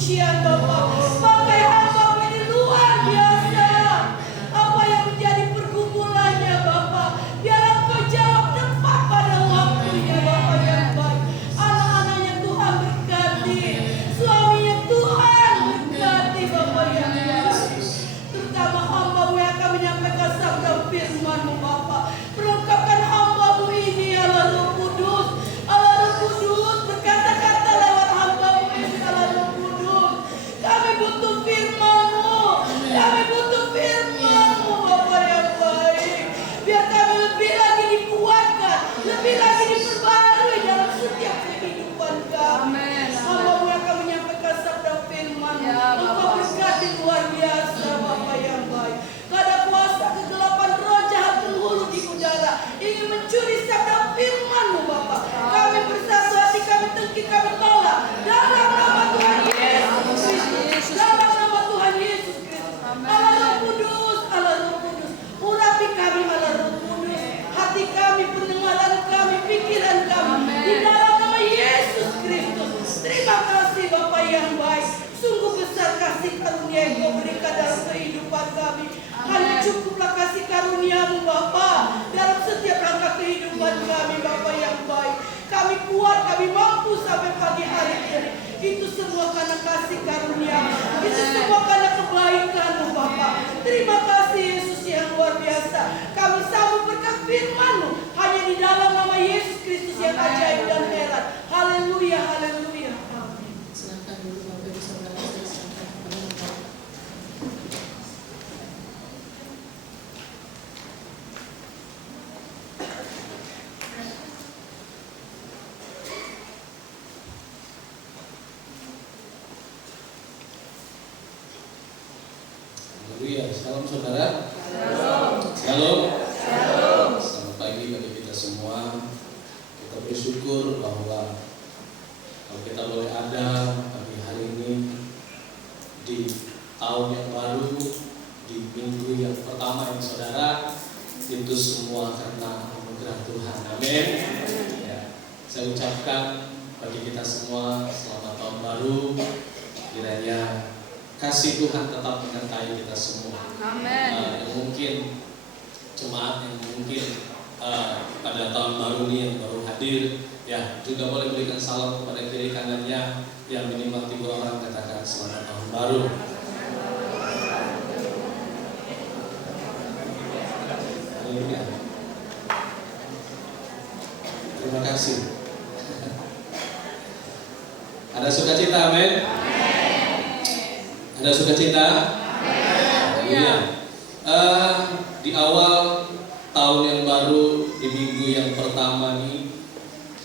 pujian Bapa. Pakai hamba ini luar biasa. Apa yang menjadi pergumulannya Bapa, biar Engkau jawab tepat pada waktunya Bapa yang baik. Anak-anaknya Tuhan berkati, suaminya Tuhan berkati Bapa yang baik. Terutama hamba-Mu yang akan menyampaikan sabda firman-Mu Bapa. Perlengkapkan hamba-Mu ini Allah Roh Kudus. Allah Roh Kudus berkata-kata lewat hamba-Mu ini Allah Roh Kudus. Kami butuh firman-Mu. Kami butuh firman-Mu Bapa yang baik. Biar kami lebih lagi dikuatkan, lebih lagi diperbarui dalam setiap kehidupan kami. Hamba-Mu yang akan menyampaikan sabda firman-Mu. Engkau berkati luar biasa Bapa yang baik. Gak ada kuasa kegelapan roh jahat penghulu di udara ingin mencuri sabda firman-Mu Bapa. Kami bersatu hati, kami tengki, kami tolak dalam nama Tuhan Yesus Kristus. Dalam nama Tuhan Yesus Kristus. Allah Roh Kudus, Allah Roh Kudus, urapi kami Allah Roh Kudus. Hati kami, pendengaran kami, pikiran kami di dalam nama Yesus Kristus. Terima kasih Bapa yang baik. Sungguh besar kasih karunia yang Kau berikan dalam kehidupan kami. Hanya cukuplah kasih karunia-Mu Bapa dalam setiap langkah kehidupan kami Bapa yang baik. Kami kuat, kami mampu sampai pagi hari ini. Itu semua karena kasih karunia-Mu. Itu semua karena kebaikan-Mu Bapa. Terima kasih Yesus yang luar biasa. Kami sambut berkat firman-Mu hanya di dalam nama Yesus Kristus yang ajaib dan heran. Haleluya, haleluya. Amin. Silakan dulu Bapak Ibu Saudara, silakan kepada Bapak. Haleluya. Salam saudara. Shalom. Shalom. Shalom. Selamat pagi bagi kita semua. Kita bersyukur bahwa kalau kita boleh ada pagi hari ini di tahun yang baru, di minggu yang pertama ini saudara, itu semua karena anugerah Tuhan. Amin. Ya, saya ucapkan bagi kita semua selamat tahun baru. Kiranya kasih Tuhan tetap menyertai kita semua. Amin. Yang mungkin jemaat yang mungkin pada tahun baru ini yang baru hadir, ya juga boleh berikan salam kepada kiri kanannya yang minimal 3 orang, katakan selamat tahun baru. Haleluya. Terima kasih. Ada sukacita, amin. Ada sukacita? Iya. Di awal tahun yang baru, di minggu yang pertama nih,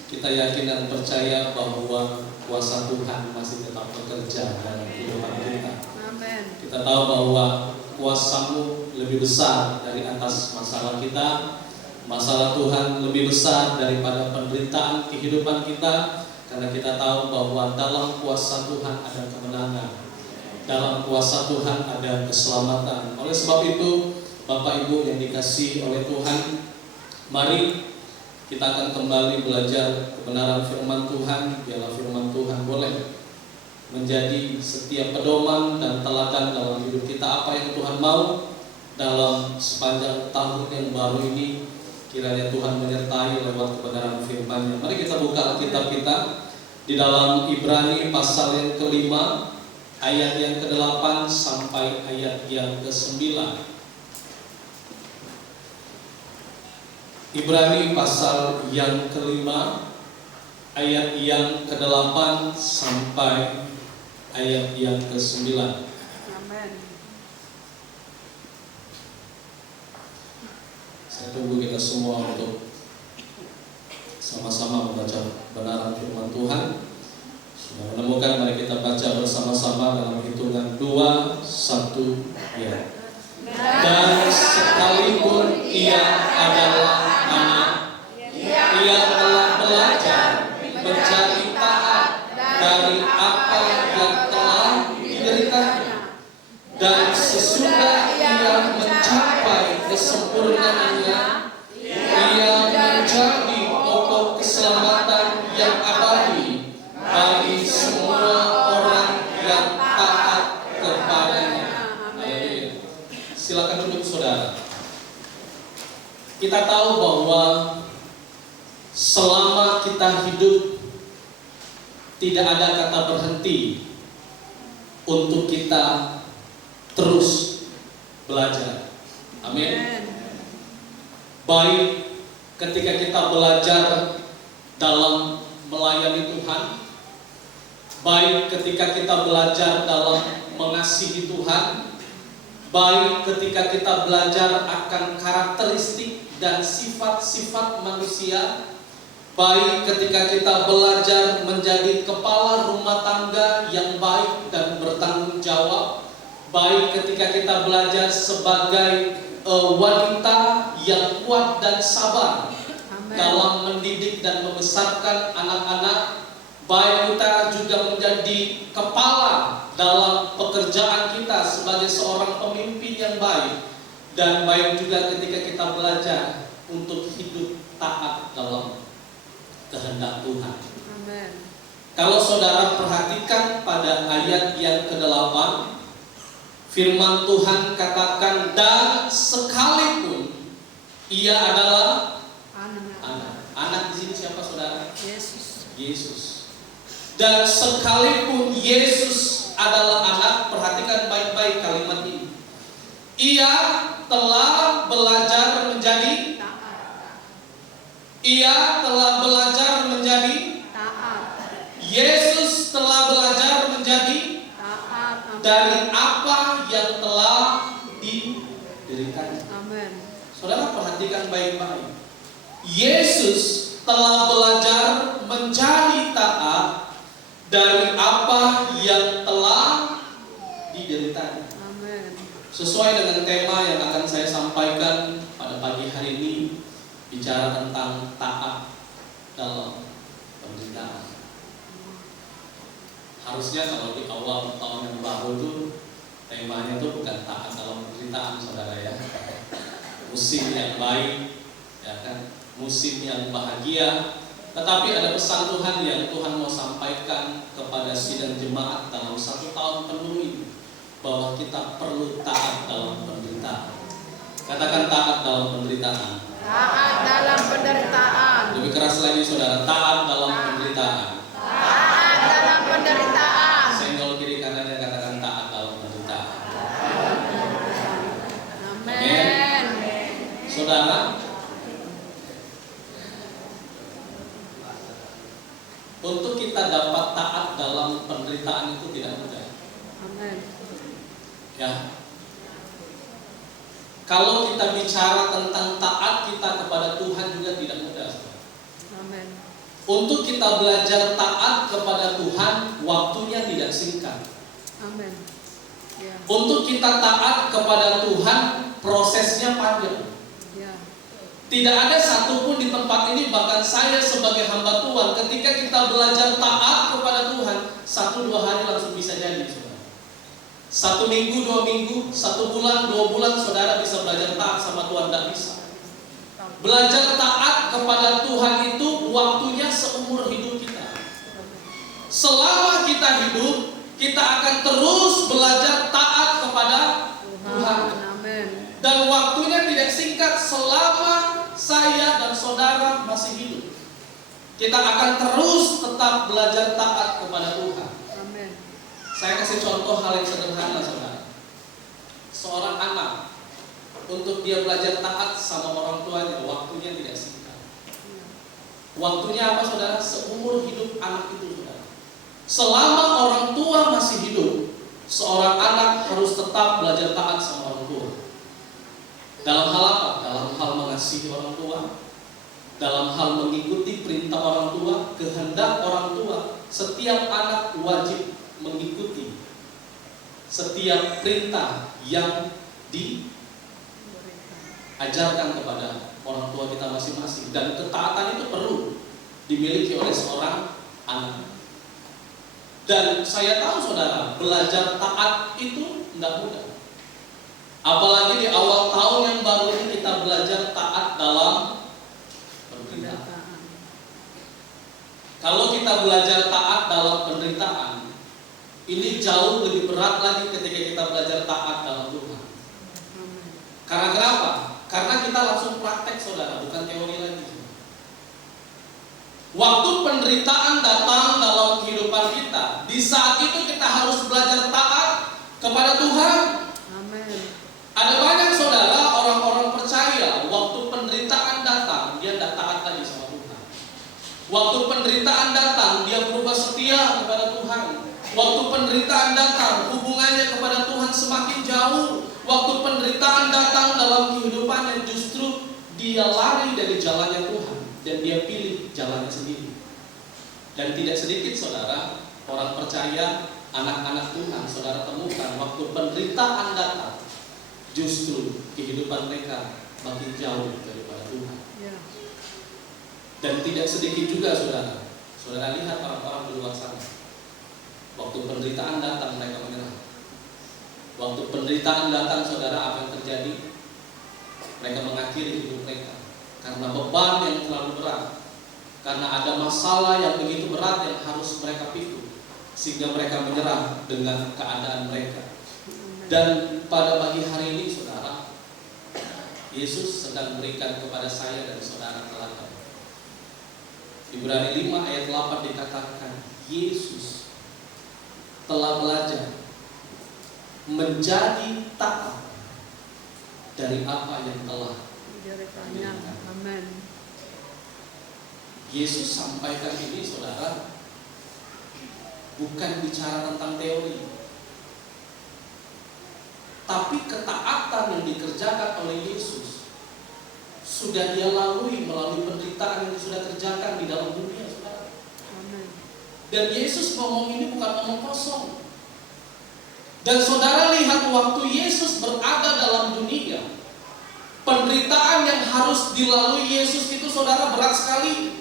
kita yakin dan percaya bahwa kuasa Tuhan masih tetap bekerja dalam kehidupan kita. Kita tahu bahwa kuasa-Mu lebih besar dari atas masalah kita. Masalah Tuhan lebih besar daripada penderitaan kehidupan kita, karena kita tahu bahwa dalam kuasa Tuhan ada kemenangan. Dalam kuasa Tuhan ada keselamatan. Oleh sebab itu, Bapak Ibu yang dikasihi oleh Tuhan, mari kita akan kembali belajar kebenaran firman Tuhan. Biarlah firman Tuhan boleh menjadi setiap pedoman dan teladan dalam hidup kita. Apa yang Tuhan mau dalam sepanjang tahun yang baru ini, kiranya Tuhan menyertai lewat kebenaran firman-Nya. Mari kita buka Alkitab kita di dalam Ibrani pasal yang kelima, ayat yang ke-8 sampai ayat yang ke-9. Ibrani pasal yang kelima, ayat yang ke-8 sampai ayat yang ke-9. Amin. Saya tunggu kita semua untuk sama-sama membaca kebenaran firman Tuhan. Sudah menemukan, mari kita baca bersama-sama dalam hitungan 2, 1, ya. Dan sekalipun ia adalah anak, ia telah belajar menjadi taat dari apa yang telah dideritanya. Dan sesudah ia mencapai kesempurnaannya, ia menjadi pokok keselamatan yang abadi bagi semua orang yang kita tahu bahwa selama kita hidup tidak ada kata berhenti untuk kita terus belajar. Amin. Baik ketika kita belajar dalam melayani Tuhan, baik ketika kita belajar dalam mengasihi Tuhan, baik ketika kita belajar akan karakteristik dan sifat-sifat manusia, baik ketika kita belajar menjadi kepala rumah tangga yang baik dan bertanggung jawab, baik ketika kita belajar sebagai wanita yang kuat dan sabar dalam mendidik dan membesarkan anak-anak, baik kita juga menjadi kepala dalam pekerjaan kita sebagai seorang pemimpin yang baik, dan baik juga ketika kita belajar untuk hidup taat dalam kehendak Tuhan. Amen. Kalau saudara perhatikan pada ayat yang ke-8, firman Tuhan katakan, dan sekalipun ia adalah anak. Anak di sini siapa saudara? Yesus. Yesus. Dan sekalipun Yesus adalah anak, perhatikan baik-baik kalimat ini. Ia telah belajar menjadi Taat. Ia telah belajar menjadi Taat. Yesus telah belajar menjadi Taat. dari apa yang telah didirikan. Amen. Saudara perhatikan baik-baik. Yesus telah belajar menjadi taat dari apa yang telah dideritanya. Amen. Sesuai dengan tema yang akan saya sampaikan pada pagi hari ini, bicara tentang taat dalam penderitaan. Harusnya kalau di awal tahun yang baru itu temanya itu bukan taat dalam penderitaan, saudara ya. Musim yang baik, ya kan? Musim yang bahagia. Tetapi ada pesan Tuhan yang Tuhan mau sampaikan kepada sidang jemaat dalam 1 tahun penuh ini, bahwa kita perlu taat dalam penderitaan. Katakan taat dalam penderitaan. Taat dalam penderitaan. Lebih keras lagi saudara, taat dalam penderitaan. Taat dalam penderitaan. Senggol kiri kanannya, katakan taat dalam penderitaan. Amen. Saudara, untuk kita dapat taat dalam penderitaan itu tidak mudah. Amen. Ya. Kalau kita bicara tentang taat kita kepada Tuhan juga tidak mudah. Amen. Untuk kita belajar taat kepada Tuhan, waktunya tidak singkat. Amen. Ya. Untuk kita taat kepada Tuhan, prosesnya panjang. Ya. Tidak ada satupun di tempat ini, bahkan saya sebagai hamba Tuhan, ketika kita belajar taat kepada Tuhan, 1-2 hari langsung bisa jadi, saudara. 1 minggu, 2 minggu, 1 bulan, 2 bulan, saudara bisa belajar taat sama Tuhan, tidak bisa. Belajar taat kepada Tuhan itu waktunya seumur hidup kita. Selama kita hidup, kita akan terus belajar taat kepada Tuhan. Amen. Dan waktunya tidak singkat. Selama saya dan saudara masih hidup, kita akan terus tetap belajar taat kepada Tuhan. Amen. Saya kasih contoh hal yang sederhana, saudara. Seorang anak, untuk dia belajar taat sama orang tuanya, waktunya tidak singkat. Waktunya apa, saudara? Seumur hidup anak itu, saudara. Selama orang tua masih hidup, seorang anak harus tetap belajar taat sama orang tua. Dalam hal apa? Dalam hal mengasihi orang tua, dalam hal mengikuti perintah orang tua, kehendak orang tua. Setiap anak wajib mengikuti setiap perintah yang diajarkan kepada orang tua kita masing-masing. Dan ketaatan itu perlu dimiliki oleh seorang anak. Dan saya tahu saudara, belajar taat itu tidak mudah. Apalagi di awal tahun yang baru ini kita belajar taat dalam penderitaan. Kalau kita belajar taat dalam penderitaan, ini jauh lebih berat lagi ketika kita belajar taat dalam Tuhan. Karena kenapa? Karena kita langsung praktek saudara, bukan teori lagi. Waktu penderitaan datang dalam kehidupan kita, di saat itu kita harus belajar taat kepada Tuhan. Amin. Ada banyak saudara orang-orang percaya waktu penderitaan datang dia tidak taat lagi sama Tuhan. Waktu penderitaan datang dia berubah setia kepada Tuhan. Waktu penderitaan datang hubungannya kepada Tuhan semakin jauh. Waktu penderitaan datang dalam kehidupannya justru dia lari dari jalannya Tuhan dan dia pilih jalannya sendiri. Dan tidak sedikit saudara orang percaya, anak-anak Tuhan saudara temukan waktu penderitaan datang justru kehidupan mereka makin jauh daripada Tuhan. Ya. Dan tidak sedikit juga saudara lihat orang-orang di luar sana. Waktu penderitaan datang mereka menyerah. Waktu penderitaan datang saudara, apa yang terjadi? Mereka mengakhiri hidup mereka karena beban yang terlalu berat, karena ada masalah yang begitu berat yang harus mereka pikul, sehingga mereka menyerah dengan keadaan mereka. Dan pada pagi hari ini saudara, Yesus sedang memberikan kepada saya dan saudara teladan. Ibrani 5 ayat 8 dikatakan, Yesus telah belajar menjadi taat dari apa yang telah dilakukan. Amin. Yesus sampaikan ini saudara bukan bicara tentang teori, tapi ketaatan yang dikerjakan oleh Yesus sudah dia lalui melalui penderitaan yang sudah kerjakan di dalam dunia saudara. Amin. Dan Yesus ngomong ini bukan ngomong kosong. Dan saudara lihat waktu Yesus berada dalam dunia, penderitaan yang harus dilalui Yesus itu saudara berat sekali.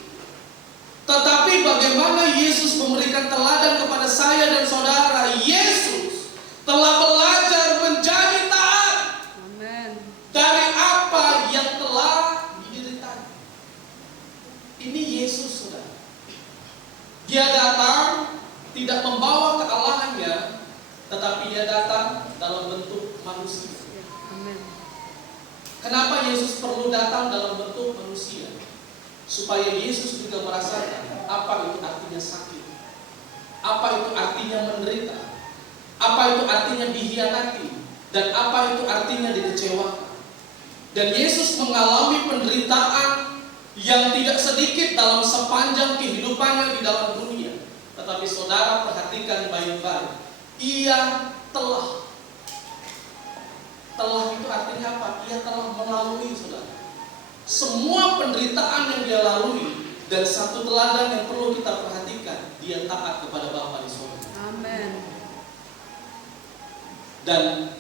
Tetapi bagaimana Yesus memberikan teladan kepada saya dan saudara, Yesus telah belajar menjadi taat. Amin. Dari apa yang telah diderita. Ini Yesus saudara. Dia datang tidak membawa kealahannya, tetapi dia datang dalam bentuk manusia. Amin. Kenapa Yesus perlu datang dalam bentuk manusia? Supaya Yesus juga merasakan apa itu artinya sakit, apa itu artinya menderita, apa itu artinya dihianati, dan apa itu artinya dikecewakan. Dan Yesus mengalami penderitaan yang tidak sedikit dalam sepanjang kehidupannya di dalam dunia. Tetapi saudara perhatikan baik-baik, ia telah itu artinya apa? Ia telah melalui saudara semua penderitaan yang dia lalui. Dan satu teladan yang perlu kita perhatikan, dia taat kepada Bapa di surga. Amin. Dan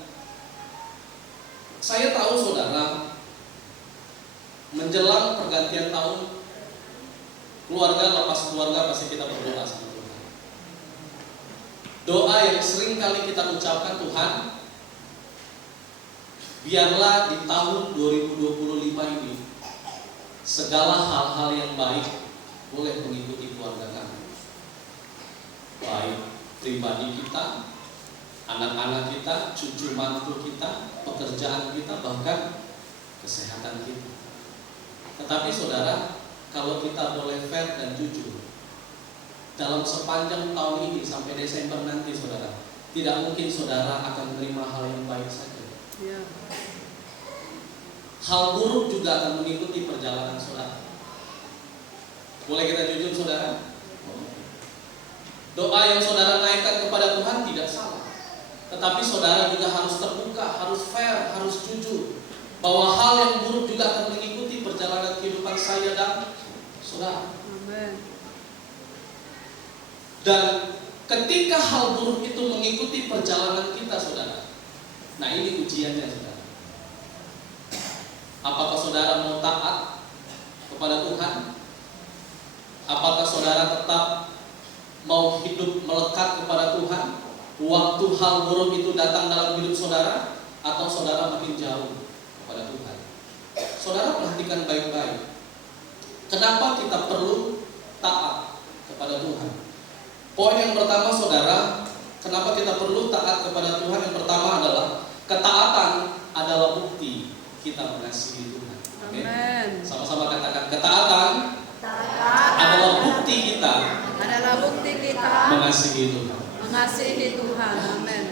saya tahu saudara, menjelang pergantian tahun, keluarga lepas keluarga pasti kita berdoa sama Tuhan. Doa yang sering kali kita ucapkan, Tuhan, biarlah di tahun 2025 ini segala hal-hal yang baik boleh mengikuti keluarga kami. Baik pribadi kita, anak-anak kita, cucu mantu kita, pekerjaan kita, bahkan kesehatan kita. Tetapi saudara, kalau kita boleh fair dan jujur, dalam sepanjang tahun ini sampai Desember nanti saudara, tidak mungkin saudara akan menerima hal yang baik saja. Ya. Hal buruk juga akan mengikuti perjalanan saudara. Boleh kita jujur saudara? Doa yang saudara naikkan kepada Tuhan tidak salah, tetapi saudara juga harus terbuka, harus fair, harus jujur, bahwa hal yang buruk juga akan mengikuti perjalanan kehidupan saya dan saudara. Amin. Dan ketika hal buruk itu mengikuti perjalanan kita saudara, nah ini ujiannya saudara. Apakah saudara mau taat kepada Tuhan? Apakah saudara tetap mau hidup melekat kepada Tuhan waktu hal buruk itu datang dalam hidup saudara, atau saudara makin jauh kepada Tuhan? Saudara perhatikan baik-baik. Kenapa kita perlu taat kepada Tuhan? Poin yang pertama saudara, kenapa kita perlu taat kepada Tuhan? Yang pertama adalah ketaatan adalah bukti kita mengasihi Tuhan. Amin. Amin. Sama-sama katakan, ketaatan adalah bukti kita Adalah bukti kita mengasihi Tuhan. mengasihi Tuhan. Amin.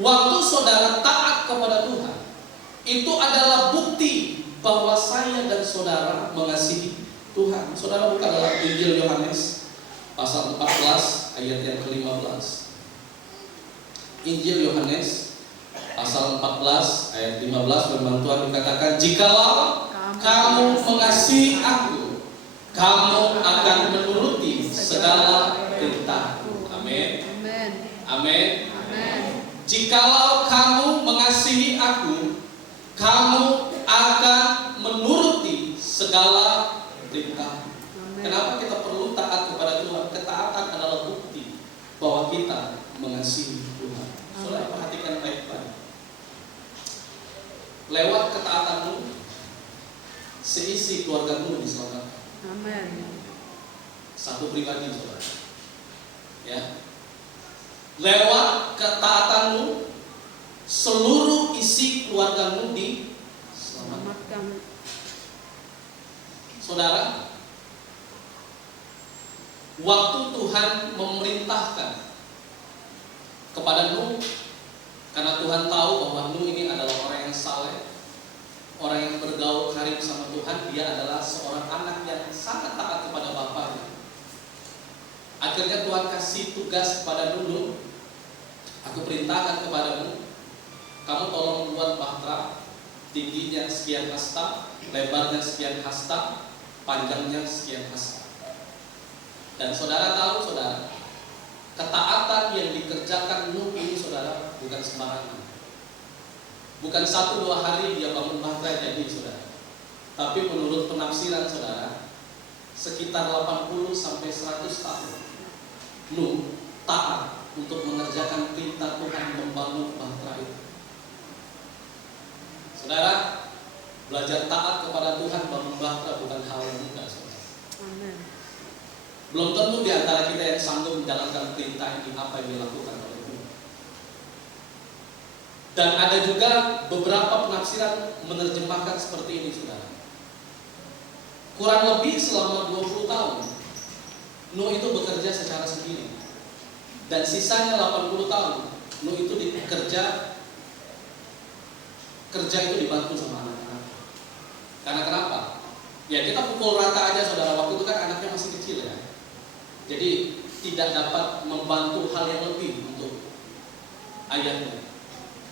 Waktu saudara taat kepada Tuhan, itu adalah bukti bahwa saya dan saudara mengasihi Tuhan. Saudara buka dalam Injil Yohanes pasal 14 ayat yang ke-15. Injil Yohanes pasal 14 ayat 15, firman Tuhan dikatakan, jikalau kamu mengasihi aku, kamu akan menuruti segala perintahku. Amin. Amin. Amin. Amin. Jikalau kamu mengasihi aku, kamu akan menuruti segala perintah. Amin. Kenapa kita perlu taat kepada Tuhan? Ketaatan adalah bukti bahwa kita mengasihi Tuhan. Saudara perhatikan baik-baik. Lewat ketaatanmu, seisi keluargamu diselamatkan. Amin. Satu pribadi, saudara. Ya. Lewat ketaatanmu, seluruh isi keluargamu diselamatkan. Selamatkan. Saudara, waktu Tuhan memerintahkan kepada Nuh, karena Tuhan tahu bahwa Nuh ini adalah orang yang saleh, orang yang bergaul karib sama Tuhan, dia adalah seorang anak yang sangat taat kepada bapaknya. Akhirnya Tuhan kasih tugas kepada Nuh, aku perintahkan kepadamu, kamu tolong buat bahtera, tingginya sekian hasta, lebarnya sekian hasta, panjangnya sekian hasta. Dan saudara tahu, saudara, ketaatan yang dikerjakan Nuh ini, saudara, bukan sembarangan. Bukan 1-2 hari dia bangun bahtera jadi, saudara. Tapi menurut penafsiran, saudara, sekitar 80 sampai 100 tahun Nuh taat untuk mengerjakan perintah Tuhan membangun bahtera itu. Saudara, belajar taat kepada Tuhan bangun bahtera bukan hal yang mudah, saudara. Amin. Belum tentu di antara kita yang sanggup menjalankan perintah ini apa yang dilakukan oleh Tuhan. Dan ada juga beberapa penafsiran menerjemahkan seperti ini, saudara. Kurang lebih selama 20 tahun Nuh itu bekerja secara sendiri. Dan sisanya 80 tahun Nuh itu kerja itu dibantu sama anak-anak. Karena kenapa? Ya kita pukul rata aja, saudara. Waktu itu kan anaknya masih kecil ya. Jadi tidak dapat membantu hal yang lebih untuk ayahnya.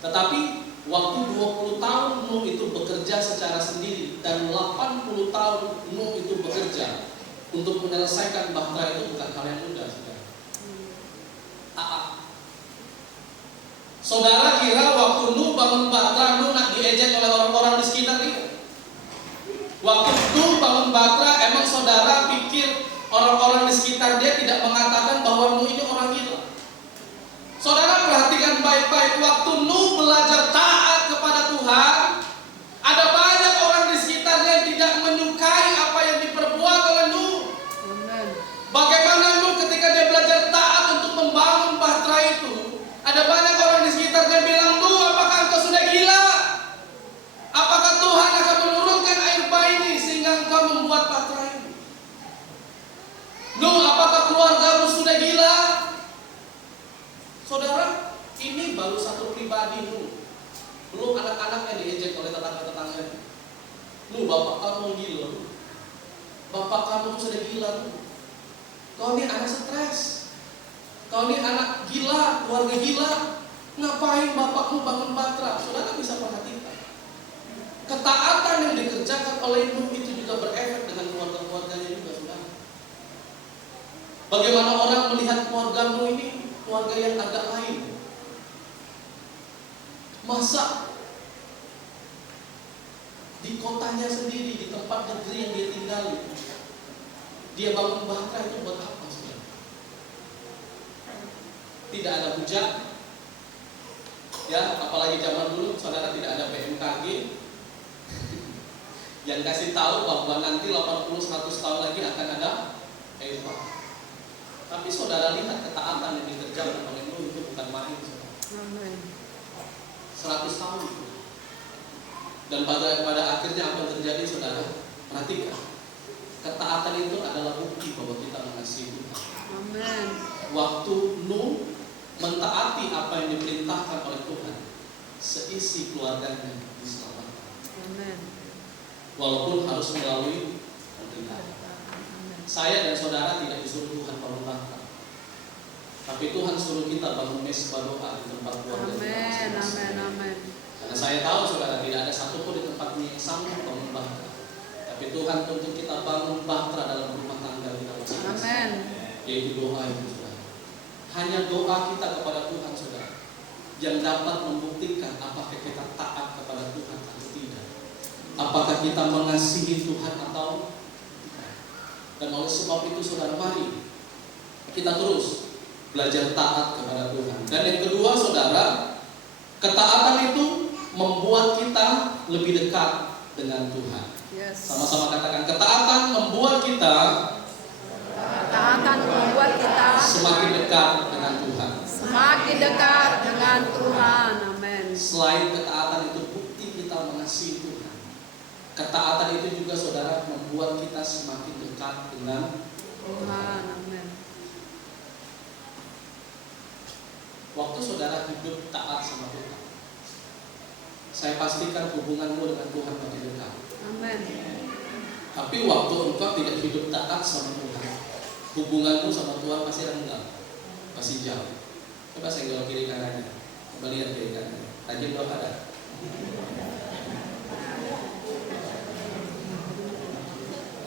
Tetapi waktu 20 tahun Nuh itu bekerja secara sendiri, dan 80 tahun Nuh itu bekerja untuk menyelesaikan bahtera itu bukan hal yang mudah, saudara. Saudara kira waktu Nuh bangun bahtera, Nuh nak diejek oleh orang-orang di sekitar dia? Waktu Nuh bangun bahtera, emang saudara pikir orang-orang di sekitar dia tidak mengatakan bahwa Nuh ini orang gila? Saudara perhatikan baik-baik, waktu Nuh belajar taat kepada Tuhan, ada banyak orang di sekitarnya yang tidak menyukai apa yang diperbuat oleh Nuh. Amin. Bagaimana Nuh ketika dia belajar taat untuk membangun bahtera itu, ada banyak orang di sekitarnya bilang, Nuh, apakah engkau sudah gila? Apakah Tuhan akan menurunkan air bah ini sehingga engkau membuat bahtera ini? Nuh, apakah keluargamu sudah gila? Saudara, ini baru satu pribadi Nuh. Belum anak-anak yang diejek oleh tetangga-tetangganya. Nuh, bapak kamu gila. Bapak kamu tuh sudah gila. Nuh. Kau ini anak stres. Kau ini anak gila, keluarga gila. Ngapain bapakmu bangun bahtera? Saudara bisa perhatikan. Ketaatan yang dikerjakan oleh Nuh itu juga berefek dengan keluarga-keluarganya juga, saudara. Bagaimana orang melihat keluarga Nuh ini keluarga yang agak lain? Masa di kotanya sendiri, di tempat negeri yang dia tinggali, dia bangun bahtera itu buat apa, saudara? Tidak ada hujan, ya, apalagi zaman dulu, saudara, tidak ada BMKG yang kasih tahu bahwa nanti 80-100 tahun lagi akan ada air bah. Tapi saudara lihat ketaatan yang dikerjakan oleh Nuh itu bukan main, saudara. Amin. 100 tahun. Dan pada akhirnya apa yang terjadi, saudara? Perhatikan, ketaatan itu adalah bukti bahwa kita mengasihi Tuhan. Amin. Waktu Nuh mentaati apa yang diperintahkan oleh Tuhan, seisi keluarganya diselamatkan. Amin. Walaupun harus melalui penderitaan. Amin. Saya dan saudara tidak disuruh Tuhan bangun bahtera, tapi Tuhan suruh kita bangun mesbah doa di tempat keluarga kita Amin. masing-masing. Amin. Amin. Karena saya tahu saudara tidak ada satupun di tempat ini yang sanggup bangun bahtera, tapi Tuhan tuntut kita bangun bahtera dalam rumah tangga kita masing-masing. Amin. Yaitu doa itu, saudara. Hanya doa kita kepada Tuhan, saudara, yang dapat membuktikan apakah kita taat kepada Tuhan atau tidak, apakah kita mengasihi Tuhan atau tidak. Dan oleh sebab itu, saudara, mari kita terus belajar taat kepada Tuhan. Dan yang kedua, saudara, ketaatan itu membuat kita lebih dekat dengan Tuhan. Yes. Sama-sama katakan, ketaatan membuat kita Ketaatan membuat kita semakin dekat dengan Tuhan. semakin dekat dengan Tuhan. Amin. Selain ketaatan itu bukti kita mengasihi Tuhan, ketaatan itu juga, saudara, membuat kita semakin dekat dengan Tuhan. Amin. waktu saudara hidup taat sama Tuhan. Saya pastikan hubunganmu dengan Tuhan makin dekat. Amin. Tapi waktu engkau tidak hidup taat sama Tuhan, hubunganmu sama Tuhan pasti renggang, pasti jauh. Coba senggol kiri kanannya, coba lihat kiri kanannya. Rajin doa ada.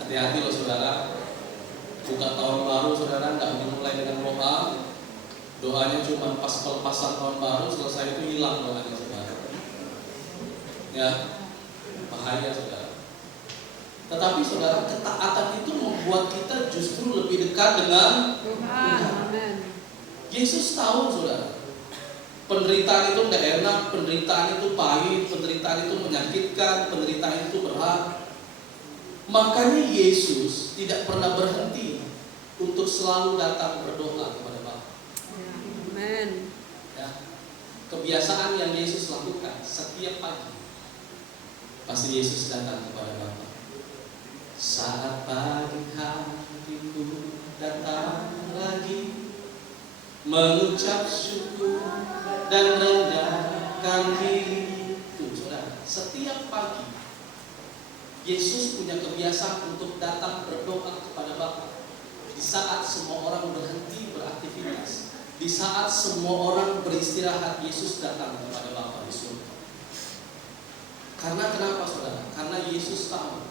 Hati-hati loh saudara, buka tahun baru saudara nggak dimulai dengan doa, doanya cuma pas pelepasan tahun baru, selesai itu hilang doanya saudara. Ya, bahaya saudara. Tetapi saudara, ketaatan itu membuat kita justru lebih dekat dengan Tuhan. Amin. Yesus tahu saudara, penderitaan itu tidak enak, penderitaan itu pahit, penderitaan itu menyakitkan, penderitaan itu berat. Makanya Yesus tidak pernah berhenti untuk selalu datang berdoa kepada Bapa. Ya. Amin. Ya. Kebiasaan yang Yesus lakukan setiap pagi, pasti Yesus datang kepada Bapa. Saat pagi hatiku datang lagi, mengucap syukur dan rendahkan diri. Itu saudara, setiap pagi Yesus punya kebiasaan untuk datang berdoa kepada Bapa. Di saat semua orang berhenti beraktivitas, di saat semua orang beristirahat, Yesus datang kepada Bapa di surga. Karena kenapa saudara? Karena Yesus tahu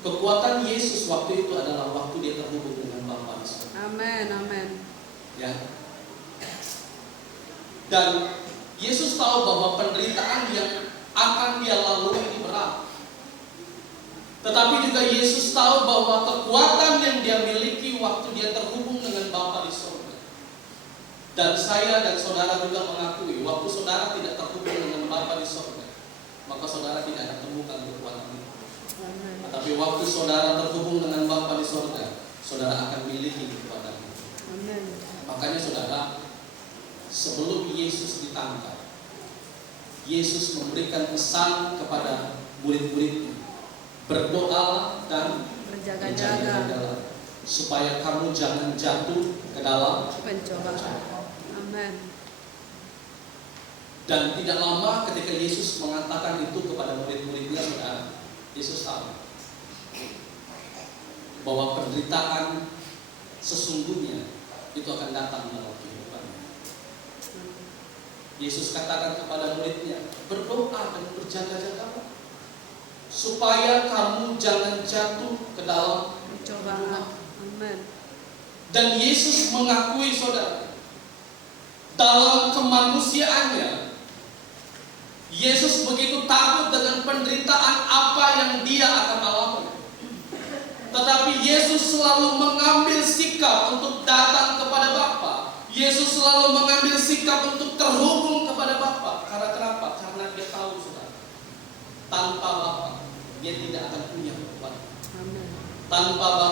kekuatan Yesus waktu itu adalah waktu dia terhubung dengan Bapa di surga. Amin. Amin. Ya. Dan Yesus tahu bahwa penderitaan yang akan dia lalui ini berat. Tetapi juga Yesus tahu bahwa kekuatan yang dia miliki waktu dia terhubung dengan Bapa di surga. Dan saya dan saudara juga mengakui, waktu saudara tidak terhubung dengan Bapa di surga, maka saudara tidak akan temukan kekuatan itu. Amin. Tapi waktu saudara terhubung dengan Bapa di surga, saudara akan miliki kekuatan itu. Amin. Makanya saudara, sebelum Yesus ditangkap, Yesus memberikan pesan kepada murid-muridnya, berdoa dan Berjaga-jaga. supaya kamu jangan jatuh ke dalam Pencobaan. Amin. Dan tidak lama ketika Yesus mengatakan itu kepada murid-muridnya, saudara, Yesus tahu bahwa penderitaan sesungguhnya itu akan datang dalam kehidupannya. Yesus katakan kepada muridnya, berdoa dan berjaga-jaga supaya kamu jangan jatuh ke dalam Pencobaan. Amin. Dan Yesus mengakui saudara, dalam kemanusiaannya, Yesus begitu takut dengan penderitaan apa yang dia akan alami. Tetapi Yesus selalu mengambil sikap untuk datang kepada Bapa. Yesus selalu mengambil sikap untuk terhubung kepada Bapa. Karena kenapa? Karena dia tahu saudara, tanpa Bapa dia tidak akan punya kekuatan. Amin. Tanpa Bapa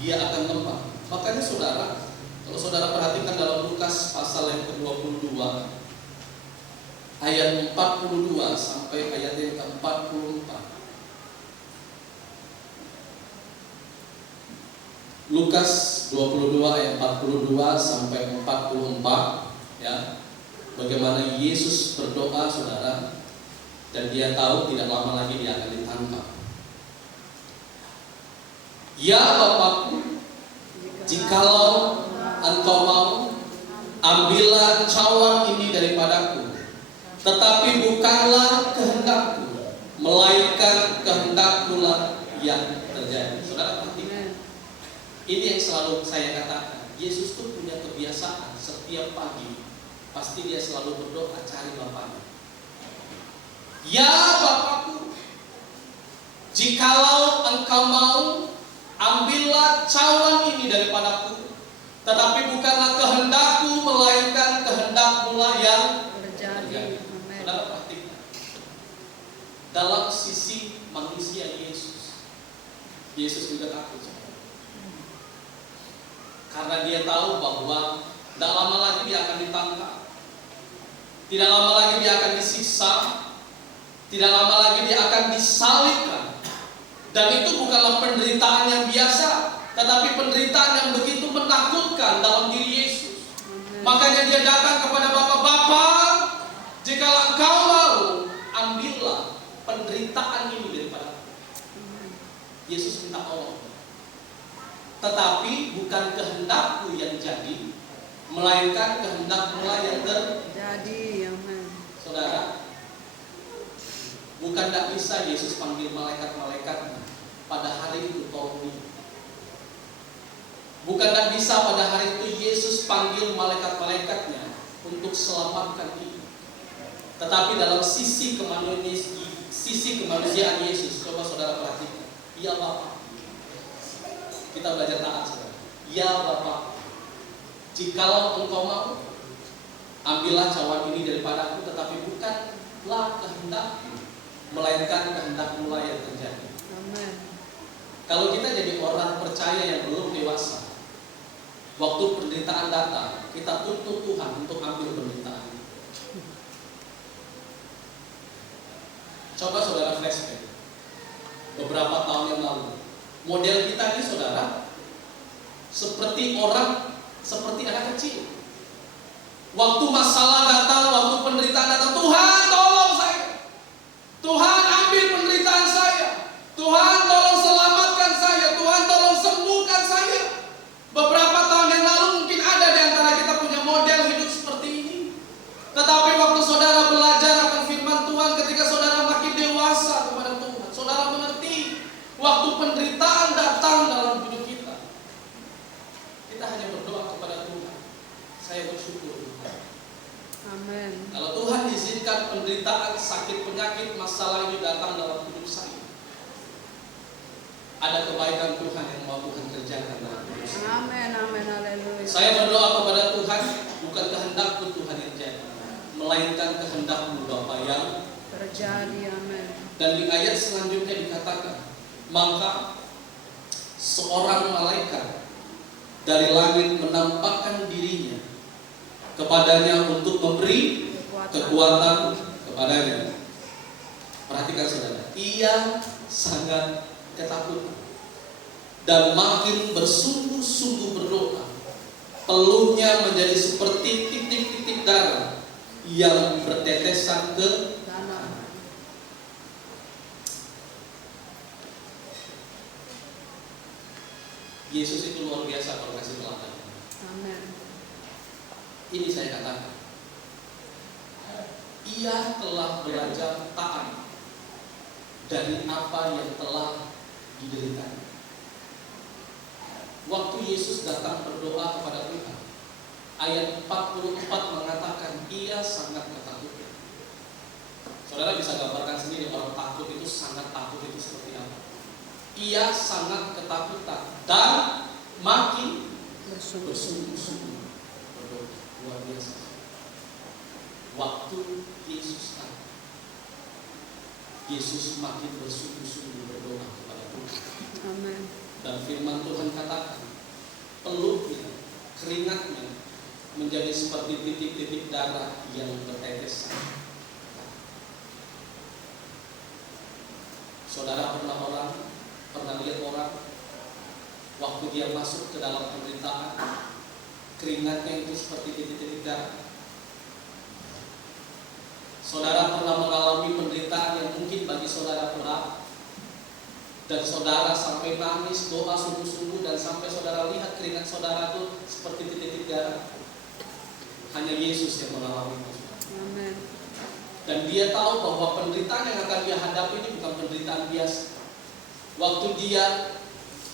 dia akan lemah. Makanya saudara, kalau saudara perhatikan dalam Lukas pasal yang ke-22 ayat 42 sampai ayat yang ke-44. Lukas 22 ayat 42 sampai 44, ya. Bagaimana Yesus berdoa, saudara, dan dia tahu tidak lama lagi dia akan ditangkap. Ya Bapakku, jikalau Engkau mau, ambillah cawan ini daripadaku, tetapi bukanlah kehendakku, melainkan kehendakmu lah yang terjadi. Saudara, perhatikan. Ini yang selalu saya katakan. Yesus tuh punya kebiasaan setiap pagi pasti dia selalu berdoa cari Bapaknya. Ya Bapakku, jikalau Engkau mau, ambillah cawan ini daripadaku, tetapi bukanlah kehendakku, melainkan kehendakmu lah yang terjadi. Saudara, perhatikan. Dalam sisi manusia Yesus juga takut. Karena dia tahu bahwa tidak lama lagi dia akan ditangkap, tidak lama lagi dia akan disiksa, tidak lama lagi dia akan disalibkan. Dan itu bukanlah penderitaan yang biasa, tetapi penderitaan yang begitu menakutkan dalam diri Yesus. Makanya dia datang kepada Bapa, jika Engkau mau, ambillah penderitaan ini daripada aku. Yesus minta tolong. Tetapi bukan kehendakku yang jadi, melainkan kehendakmu lah yang terjadi. Saudara, bukan tidak bisa Yesus panggil malaikat-malaikatnya pada hari itu tolong dia. Bukan tidak bisa pada hari itu Yesus panggil malaikat-malaikatnya untuk selamatkan dia. Tetapi dalam sisi kemanusiaan Yesus, coba saudara perhatikan. Ya Bapa, kita belajar taat, saudara. Ya Bapa, jikalau Engkau mau, ambillah cawan ini daripadaku, tetapi bukanlah kehendakku, melainkan kehendakmu lah yang terjadi. Amen. Kalau kita jadi orang percaya yang belum dewasa, waktu penderitaan datang, kita tuntut Tuhan untuk ambil penderitaan. Coba saudara flashback beberapa tahun yang lalu. Model kita ini, saudara, seperti anak kecil. Waktu masalah datang, waktu penderitaan datang, Tuhan tolong saya, Tuhan ambil penderitaan saya, Tuhan tolong selamatkan saya, Tuhan tolong sembuhkan saya. Beberapa tahun yang lalu mungkin ada di antara kita punya model hidup seperti ini. Tetapi waktu saudara belajar akan firman Tuhan, ketika saudara makin dewasa kepada Tuhan, saudara mengerti waktu penderitaan datang dalam hidup kita, kita hanya berdoa kepada Tuhan, saya bersyukur Tuhan. Amen. Kalau Tuhan izinkan penderitaan, sakit, penyakit, masalah ini datang dalam hidup saya, ada kebaikan Tuhan yang mau Tuhan kerjakan dalam hidup saya. Amin, amin, haleluya. Saya berdoa kepada Tuhan, bukan kehendakku Tuhan yang jadi, melainkan kehendakmu Bapa yang terjadi. Amin. Dan di ayat selanjutnya dikatakan, maka seorang malaikat dari langit menampakkan dirinya kepadanya untuk memberi kekuatan kepadanya. Perhatikan saudara, ia sangat ketakutan dan makin bersungguh-sungguh berdoa. Peluhnya menjadi seperti titik-titik darah yang bertetesan ke Tanah. Yesus itu luar biasa kalau kasih teladan. Amin. Ini saya katakan, ia telah belajar taat dari apa yang telah dideritanya. Waktu Yesus datang berdoa kepada Tuhan, ayat 44 mengatakan ia sangat ketakutan. Saudara bisa gambarkan sendiri orang takut itu, sangat takut itu seperti apa? Ia sangat ketakutan dan makin bersungguh-sungguh berdoa. Luar biasa. Waktu Yesus datang, Yesus makin bersungguh-sungguh berdoa kepada Tuhan. Amin. Dan firman Tuhan katakan, peluhnya, keringatnya menjadi seperti titik-titik darah yang bertetesan. Saudara pernah lihat orang waktu dia masuk ke dalam penderitaan, keringatnya itu seperti titik-titik darah. Saudara pernah mengalami penderitaan yang mungkin bagi saudara berat, dan saudara sampai nangis, doa sungguh-sungguh, dan sampai saudara lihat keringat saudara itu seperti titik-titik darah. Hanya Yesus yang mengalami itu. Amen. Dan dia tahu bahwa penderitaan yang akan dia hadapi ini bukan penderitaan biasa. Waktu dia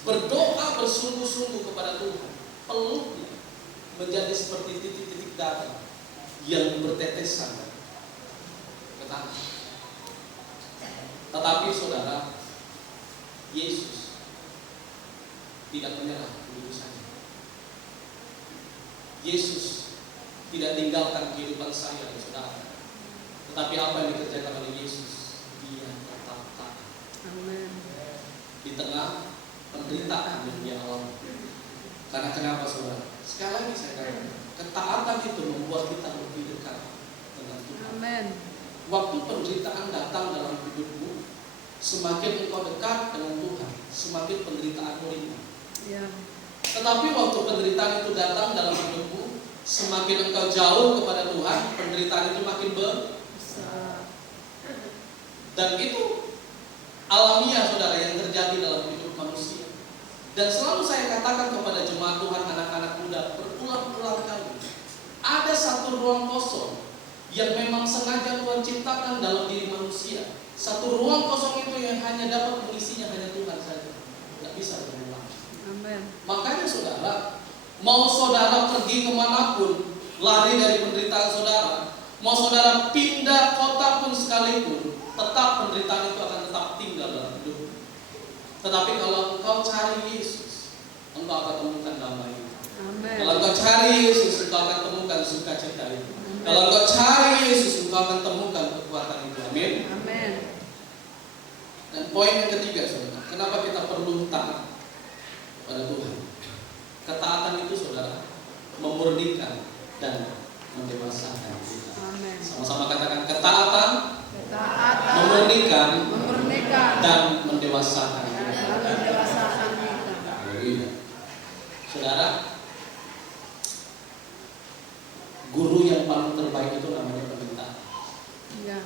berdoa bersungguh-sungguh kepada Tuhan, peluknya menjadi seperti titik-titik darah yang bertetesan ke tanah. Tetapi saudara, Yesus tidak menyerah begitu saja. Yesus tidak tinggalkan kehidupan saya dan saudara. Tetapi apa yang dikerjakan oleh Yesus? Dia tetap taat. Amen. Di tengah penderitaan yang dia alami. Karena kenapa saudara? Sekali lagi saya katakan, ketaatan itu membuat kita lebih dekat dengan Tuhan. Amen. Waktu penderitaan datang dalam hidupmu, semakin engkau dekat dengan Tuhan, semakin penderitaanmu ringan. Ya. Tetapi waktu penderitaan itu datang dalam hidupmu, semakin engkau jauh kepada Tuhan, penderitaan itu makin Besar. dan itu alamiah saudara yang terjadi dalam hidup manusia. Dan selalu saya katakan kepada jemaat Tuhan, anak-anak muda, berulang-ulang kali, ada satu ruang kosong yang memang sengaja Tuhan ciptakan dalam diri manusia. Satu ruang kosong itu yang hanya dapat mengisinya hanya Tuhan saja, tidak bisa berulang. Amen. Makanya saudara, mau saudara pergi kemanapun, lari dari penderitaan saudara, mau saudara pindah kota pun sekalipun, tetap penderitaan itu akan tetap tinggal dalam hidup. Tetapi kalau engkau cari Yesus, engkau akan temukan damai itu. Amen. Kalau engkau cari Yesus, engkau akan temukan sukacita itu. Kalau engkau cari Yesus, engkau akan temukan kekuatan itu. Amin. Amen. Dan poin yang ketiga saudara, kenapa kita perlu taat pada Tuhan? Ketaatan itu saudara memurnikan dan mendewasakan kita. Amen. Sama-sama katakan, ketaatan Ketaatan memurnikan dan mendewasakan kita. dan mendewasakan kita. Haleluya. Saudara, guru yang paling terbaik itu namanya pendeta. Ya.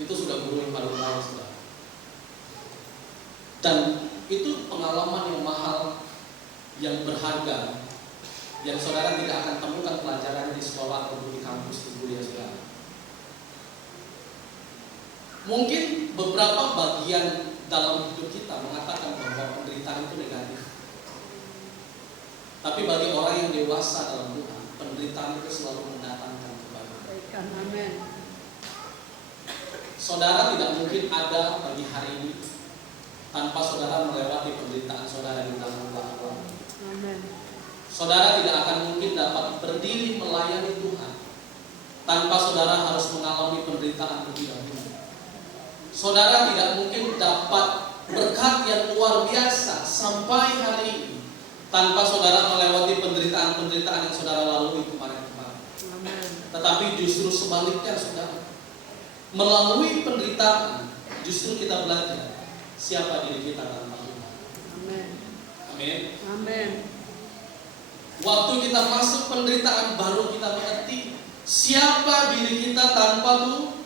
Itu sudah guru yang paling baik saudara. Dan itu pengalaman yang mahal, yang berharga, yang saudara tidak akan temukan pelajaran di sekolah atau di kampus di kuliah saudara. Mungkin beberapa bagian dalam hidup kita mengatakan bahwa penderitaan itu negatif. Tapi bagi orang yang dewasa dalam Tuhan, penderitaan itu selalu mendatangkan kebaikan. Amen. Saudara tidak mungkin ada bagi hari ini tanpa saudara melewati penderitaan saudara di dalam Tuhan. Amen. Saudara tidak akan mungkin dapat berdiri melayani Tuhan tanpa saudara harus mengalami penderitaan lebih dahulu. Saudara tidak mungkin dapat berkat yang luar biasa sampai hari ini tanpa saudara melewati penderitaan-penderitaan yang saudara lalui kemarin-kemarin. Amen. Tetapi justru sebaliknya saudara, melalui penderitaan justru kita belajar siapa diri kita tanpa Tuhan. Amen. Amin. Amen. Waktu kita masuk penderitaan baru kita mengerti siapa diri kita tanpa Tuhan.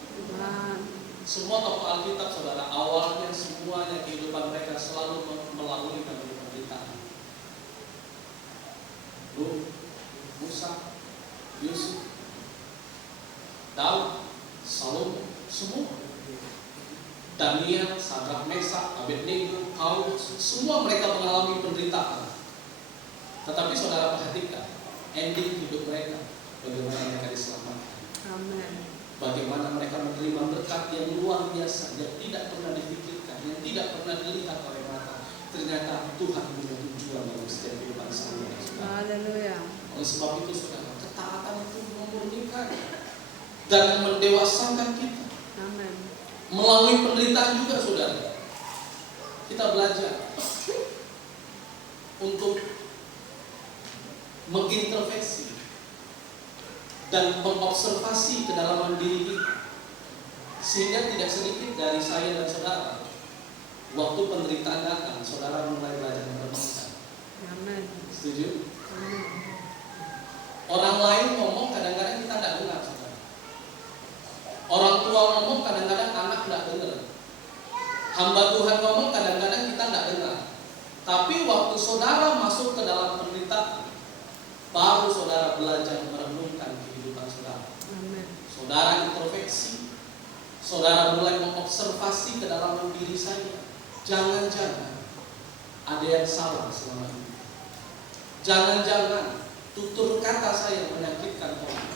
Semua tokoh Alkitab saudara, awalnya semuanya kehidupan mereka selalu melalui penderitaan. Nuh, Musa, Yusuf, Daud, Salomo, semua. Daniel, Sadrak, Mesak, Abednego, Paulus, semua mereka mengalami penderitaan. Tetapi saudara perhatikan, ending hidup mereka, bagaimana mereka diselamatkan. Amen. Bagaimana mereka menerima berkat yang luar biasa, yang tidak pernah dipikirkan, yang tidak pernah dilihat oleh mata. Ternyata Tuhan punya tujuan dalam setiap kehidupan saya. Haleluya. Oleh sebab itu saudara, ketaatan itu memurnikan dan mendewasakan kita. Amen. Melalui penderitaan juga saudara, kita belajar untuk mengintrospeksi dan mengobservasi kedalaman diri kita. Sehingga tidak sedikit dari saya dan saudara, waktu penderitaan datang, saudara mulai belajar merenungkan. Amin. Setuju? Amin. Orang lain ngomong kadang-kadang kita tidak dengar, saudara. Orang tua ngomong kadang-kadang anak tidak dengar. Hamba Tuhan ngomong kadang-kadang kita tidak dengar. Tapi waktu saudara masuk ke dalam penderitaan, baru saudara belajar merenungkan kehidupan saudara. Amin. Saudara introspeksi, saudara mulai mengobservasi ke dalam diri saya. Jangan-jangan ada yang salah selama ini. Jangan-jangan tutur kata saya menyakitkan orang.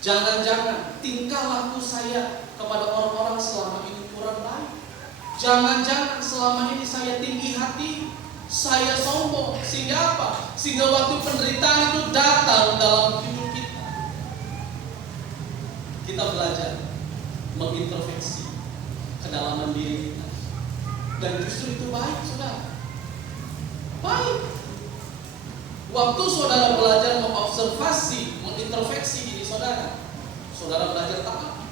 Jangan-jangan tingkah laku saya kepada orang-orang selama ini kurang baik. Jangan-jangan selama ini saya tinggi hati, saya sombong. Sehingga apa? Sehingga waktu penderitaan itu datang dalam hidup kita, kita belajar mengintrospeksi kedalaman diri kita. Dan justru itu baik, saudara. Baik. Waktu saudara belajar mengobservasi, mengintrospeksi diri saudara, saudara belajar taat.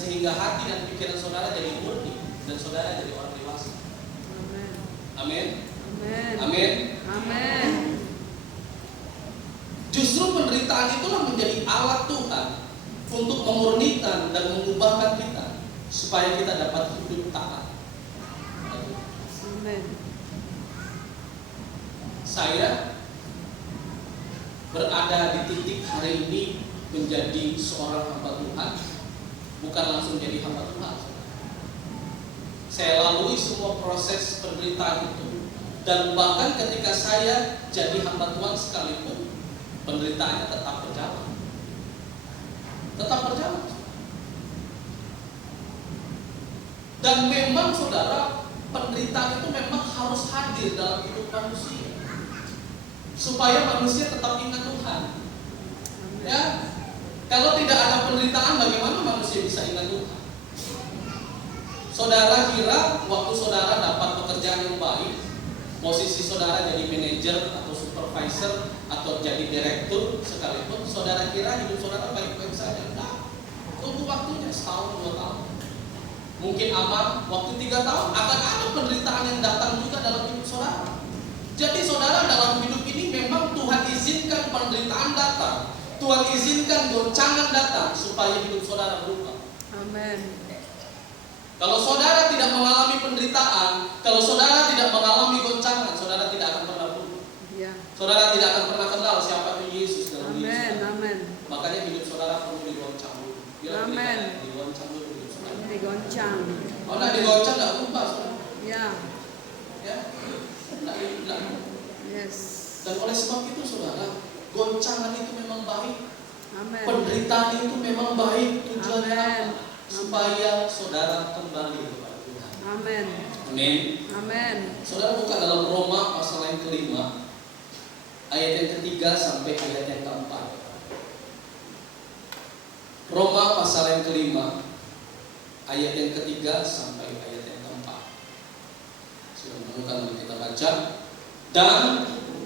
Sehingga hati dan pikiran saudara jadi murni dan saudara jadi orang dewasa. Amin. Amin. Amin. Amin. Justru penderitaan itulah menjadi alat Tuhan untuk memurnikan dan mengubahkan kita supaya kita dapat hidup taat. Amin. Saya berada di titik hari ini menjadi seorang hamba Tuhan, bukan langsung jadi hamba Tuhan. Saya lalui semua proses penderitaan itu, dan bahkan ketika saya jadi hamba Tuhan sekalipun, penderitaannya tetap berjalan. Tetap berjalan. Dan memang saudara, penderitaan itu memang harus hadir dalam hidup manusia, supaya manusia tetap ingat Tuhan. Ya, kalau tidak ada penderitaan, bagaimana manusia bisa ingat Tuhan? Saudara kira waktu saudara dapat pekerjaan yang baik, posisi saudara jadi manajer atau supervisor atau jadi direktur sekalipun, saudara kira hidup saudara baik-baik saja? Nah, tunggu waktunya setahun 2 tahun. Mungkin aman, waktu 3 tahun akan ada penderitaan yang datang juga dalam hidup saudara. Jadi saudara, dalam hidup ini memang Tuhan izinkan penderitaan datang, Tuhan izinkan goncangan datang supaya hidup saudara berubah. Amin. Kalau saudara tidak mengalami penderitaan, kalau saudara tidak mengalami goncangan, saudara tidak akan pernah berubah. Ya. Saudara tidak akan pernah kenal siapa itu Yesus dalam diri Amin. saudara. Amin. Makanya hidup saudara perlu digoncang dulu. Amin. Digoncang dulu hidup saudara. Digoncang. Kalau tidak digoncang tidak berubah, saudara. Ya. Ya, tidak. Yes. Dan oleh sebab itu saudara, goncangan itu memang baik. Amin. Penderitaan itu memang baik. Tujuannya Amin. apa? Supaya saudara kembali kepada Tuhan. Amin. Amin. Amin. Saudara buka dalam Roma pasal yang kelima, ayat yang ketiga sampai ayat yang keempat. Roma pasal yang kelima, ayat yang ketiga sampai ayat yang keempat. Sudah menemukan, mari kita baca. Dan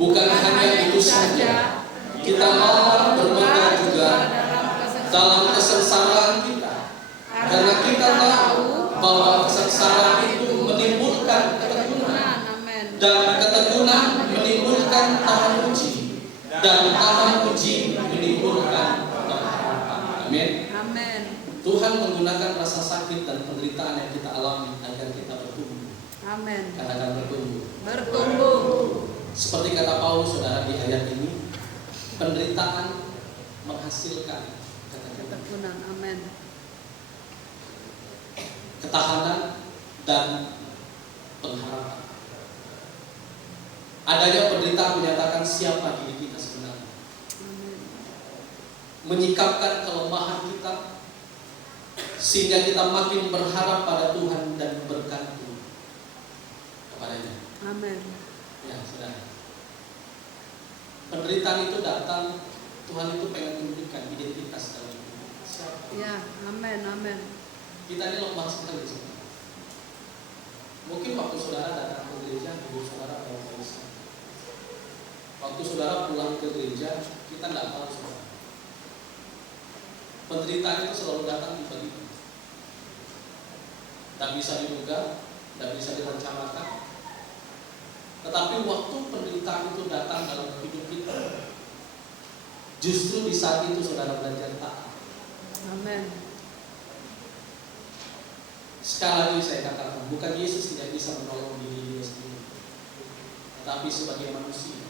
bukan hanya itu saja, kita malah bermegah juga dalam kesengsaraan kita, karena kita tahu bahwa kesengsaraan itu menimbulkan ketekunan, dan ketekunan menimbulkan tahan uji, dan tahan uji menimbulkan pengharapan. Amin. Amin. Tuhan menggunakan rasa sakit dan penderitaan yang kita alami agar kita bertumbuh. Amin. Katakan bertumbuh. Bertumbuh. Seperti kata Paulus saudara di ayat ini, penderitaan menghasilkan Ketekunan. Amin. ketahanan dan pengharapan. Adanya penderitaan menyatakan siapa diri kita sebenarnya, Amin. menyikapkan kelemahan kita sehingga kita makin berharap pada Tuhan dan bergantung kepadanya. Amin. Ya, saudara. Penderitaan itu datang, Tuhan itu pengen tunjukkan identitas dalam hidup kita. Siapa? Ya. Amin. Amin. Kita ini lemah sekali, saudara. Mungkin waktu saudara datang ke gereja, hidup saudara baik-baik. Waktu saudara pulang ke gereja, kita tidak tahu saudara. Penderitaan itu selalu datang tiba-tiba. Tidak bisa diduga, tidak bisa direncanakan. Tetapi waktu penderitaan itu datang dalam hidup kita, justru di saat itu saudara belajar taat. Amin. Sekali lagi saya katakan, bukan Yesus tidak bisa menolong diri dia sendiri, tetapi sebagai manusia,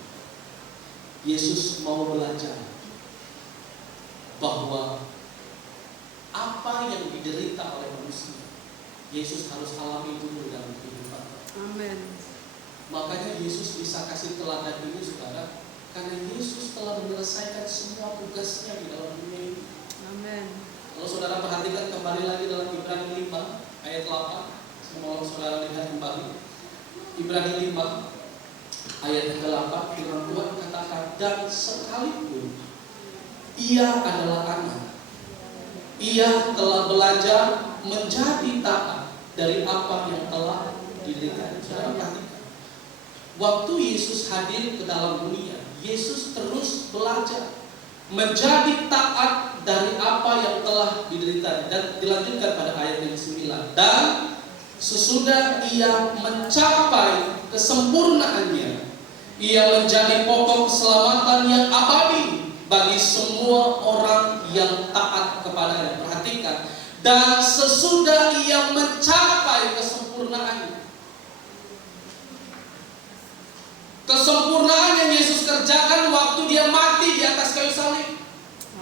Yesus mau belajar bahwa apa yang diderita oleh manusia, Yesus harus alami dulu dalam kehidupan. Amin. Makanya Yesus bisa kasih teladan ini saudara, karena Yesus telah menyelesaikan semua tugasnya di dalam dunia ini. Amin. Kalau saudara perhatikan kembali lagi dalam Ibrani 5 ayat 8, semua saudara lihat kembali. Ibrani 5 ayat yang ke-8, firman Tuhan katakan, dan sekalipun ia adalah anak, ia telah belajar menjadi taat dari apa yang telah diderita. Saudara perhatikan, waktu Yesus hadir ke dalam dunia, Yesus terus belajar menjadi taat dari apa yang telah diderita. Dan dilanjutkan pada ayat yang 9, dan sesudah ia mencapai kesempurnaannya, ia menjadi pokok keselamatan yang abadi bagi semua orang yang taat kepadanya. Perhatikan, dan sesudah ia mencapai kesempurnaannya. Kesempurnaan yang Yesus kerjakan waktu dia mati di atas kayu salib.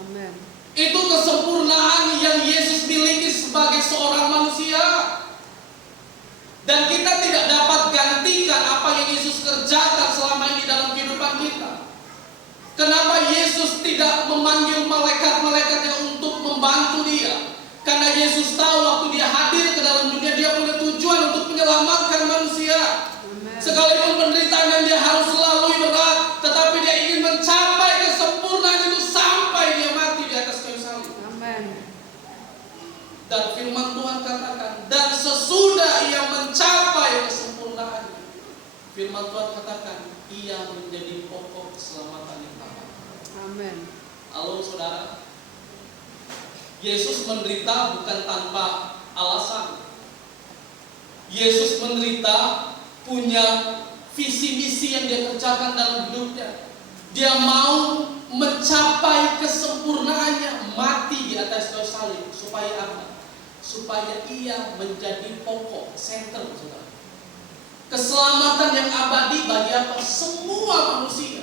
Amin. Itu kesempurnaan yang Yesus miliki sebagai seorang manusia. Dan kita tidak dapat gantikan apa yang Yesus kerjakan selama ini dalam kehidupan kita. Kenapa Yesus tidak memanggil malaikat-malaikatnya untuk membantu dia? Karena Yesus tahu waktu dia hadir ke dalam dunia, dia punya tujuan untuk menyelamatkan manusia. Sekalipun penderitaan yang dia harus lalui berat, tetapi dia ingin mencapai kesempurnaan itu sampai dia mati di atas kayu salib. Amin. Dan firman Tuhan katakan, dan sesudah ia mencapai kesempurnaan, firman Tuhan katakan, ia menjadi pokok keselamatan yang abadi. Amin. Halo saudara, Yesus menderita bukan tanpa alasan. Yesus menderita punya visi misi yang dia kerjakan dalam hidupnya. Dia mau mencapai kesempurnaannya, mati di atas kayu salib. Supaya apa? Supaya ia menjadi pokok, center, saudara. Keselamatan yang abadi bagi apa? Semua manusia.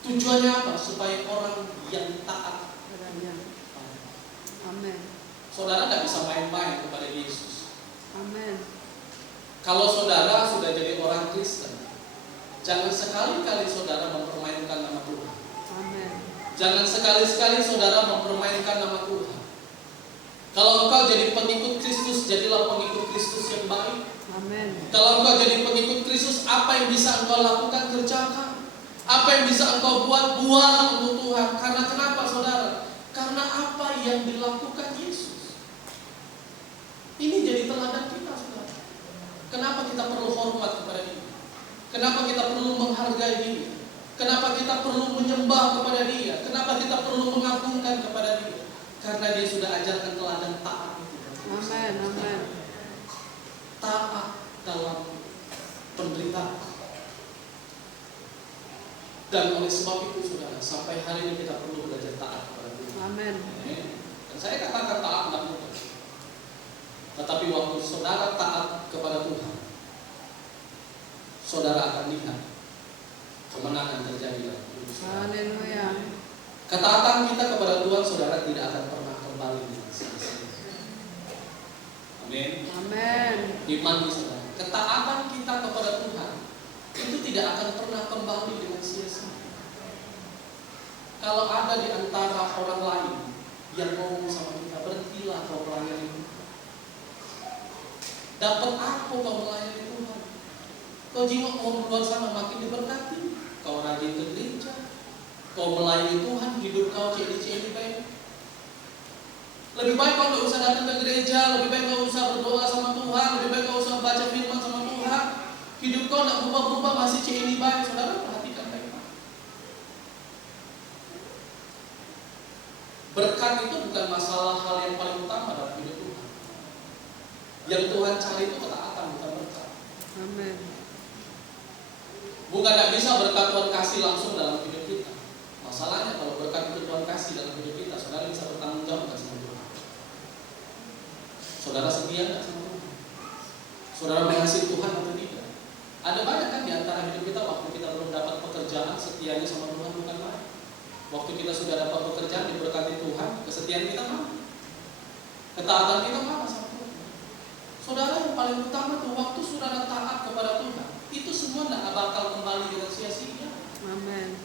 Tujuannya apa? Supaya orang yang taat. Amin. Saudara tidak bisa main-main kepada Yesus. Amin. Kalau saudara sudah jadi orang Kristen, jangan sekali-kali saudara mempermainkan nama Tuhan. Amin. Jangan sekali-kali saudara mempermainkan nama Tuhan. Kalau engkau jadi pengikut Kristus, jadilah pengikut Kristus yang baik. Amin. Kalau engkau jadi pengikut Kristus, apa yang bisa engkau lakukan, kerjakan. Apa yang bisa engkau buat untuk Tuhan. Karena kenapa saudara? Karena apa yang dilakukan Yesus. Ini jadi teladan kita saudara. Kenapa kita perlu hormat kepada dia? Kenapa kita perlu menghargai dia? Kenapa kita perlu menyembah kepada dia? Kenapa kita perlu mengagungkan kepada dia? Karena dia sudah ajarkan teladan taat itu. Amin. Amin. Taat dalam penderitaan. Dan oleh sebab itu saudara, sampai hari ini kita perlu belajar taat kepada Tuhan. Amin. Dan saya katakan taat tidak mudah. Tetapi waktu saudara taat kepada Tuhan, saudara akan lihat kemenangan terjadi dalam hidup saudara. Haleluya. Ketaatan kita kepada Tuhan, saudara tidak akan pernah kembali dengan sia-sia. Amin. Amin. Iman saudara, ketaatan kita kepada Tuhan itu tidak akan pernah kembali dengan sia-sia. Kalau ada di antara orang lain yang ngomong sama kita, berhentilah kau melayani Tuhan. Dapat apa kau melayani Tuhan? Kau jiwa mau keluar sana makin diberkati. Kau rajin ke gereja, kau melayani Tuhan, hidup kau celi-celi baik. Lebih baik kau tidak usah datang ke gereja, lebih baik kau usah berdoa sama Tuhan, lebih baik kau usah baca firman sama Tuhan. Hidup kau tidak berubah-ubah, masih celi baik. Saudara perhatikan baik-baik. Berkat itu bukan masalah hal yang paling utama dalam hidup Tuhan. Yang Tuhan cari itu ketaatan, bukan berkat. Amin. Bukan tidak bisa berkat Tuhan kasih langsung dalam hidup kita. Masalahnya kalau berkat itu Tuhan kasih dalam hidup kita, saudara bisa bertanggung jawab nggak sama Tuhan? Saudara setia nggak sama Tuhan? Saudara mengasihi Tuhan atau tidak? Ada banyak kan di antara hidup kita waktu kita belum dapat pekerjaan, setianya sama Tuhan bukan main. Waktu kita sudah dapat pekerjaan diberkati Tuhan, kesetiaan kita mana? Ketaatan kita mana sama Tuhan? Saudara, yang paling utama tuh waktu saudara taat kepada Tuhan, itu semua tidak bakal kembali dengan sia-sia. Amin.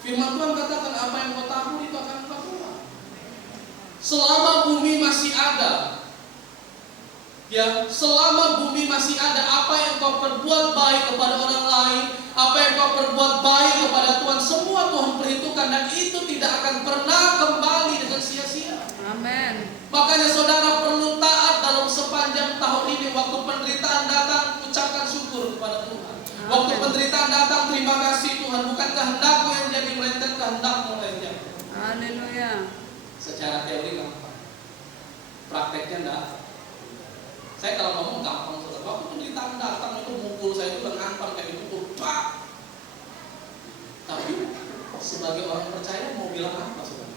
Firman Tuhan katakan apa yang kau tabur itu akan kau tuai. Selama bumi masih ada, ya, selama bumi masih ada, apa yang kau perbuat baik kepada orang lain, apa yang kau perbuat baik kepada Tuhan, semua Tuhan perhitungkan dan itu tidak akan pernah kembali dengan sia-sia. Amin. Makanya saudara perlu taat dalam sepanjang tahun ini. Waktu penderitaan datang, ucapkan syukur kepada Tuhan. Waktu penderitaan datang, terima kasih Tuhan. Bukan kehendakku yang jadi, melainkan kehendakmu yang jadi. Haleluya. Secara teori gampang, prakteknya enggak. Saya kalau ngomong gampang, saudara. Waktu penderitaan datang itu mukul saya itu ngampar kayak dipukul, pak. Tapi sebagai orang percaya mau bilang apa, saudara?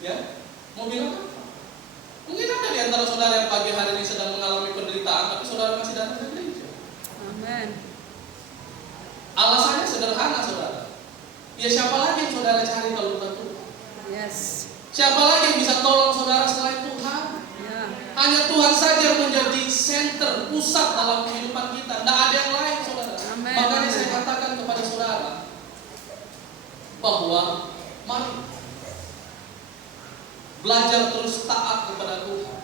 Ya, mau bilang apa? Mungkin ada di antara saudara yang pagi hari ini sedang mengalami penderitaan, tapi saudara masih datang ke gereja. Amin. Alasannya sederhana, saudara. Ya siapa lagi yang saudara cari kalau bukan Tuhan? Yes. Siapa lagi yang bisa tolong saudara selain Tuhan? Ya. Hanya Tuhan saja yang menjadi center, pusat dalam kehidupan kita. Tidak ada yang lain, saudara. Amin. Makanya saya katakan kepada saudara bahwa mari belajar terus taat kepada Tuhan.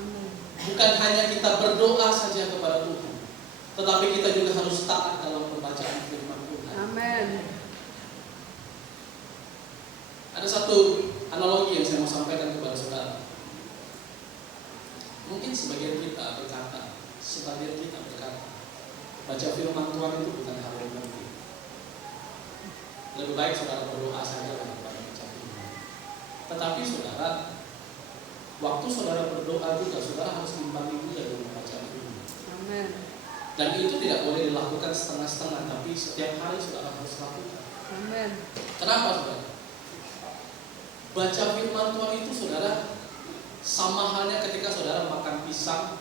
Amin. Bukan hanya kita berdoa saja kepada Tuhan, tetapi kita juga harus taat dalam pembacaan firman Tuhan. Amin. Ada satu analogi yang saya mau sampaikan kepada saudara. Mungkin sebagian kita berkata, baca firman Tuhan itu bukan hal yang penting. Lebih baik saudara berdoa saja daripada baca firman. Tetapi saudara, waktu saudara berdoa juga, saudara harus imbangi juga dengan membaca firman. Amin. Dan itu tidak boleh dilakukan setengah-setengah, tapi setiap hari saudara harus lakukan. Amin. Kenapa, saudara? Baca firman Tuhan itu, saudara, sama halnya ketika saudara makan pisang,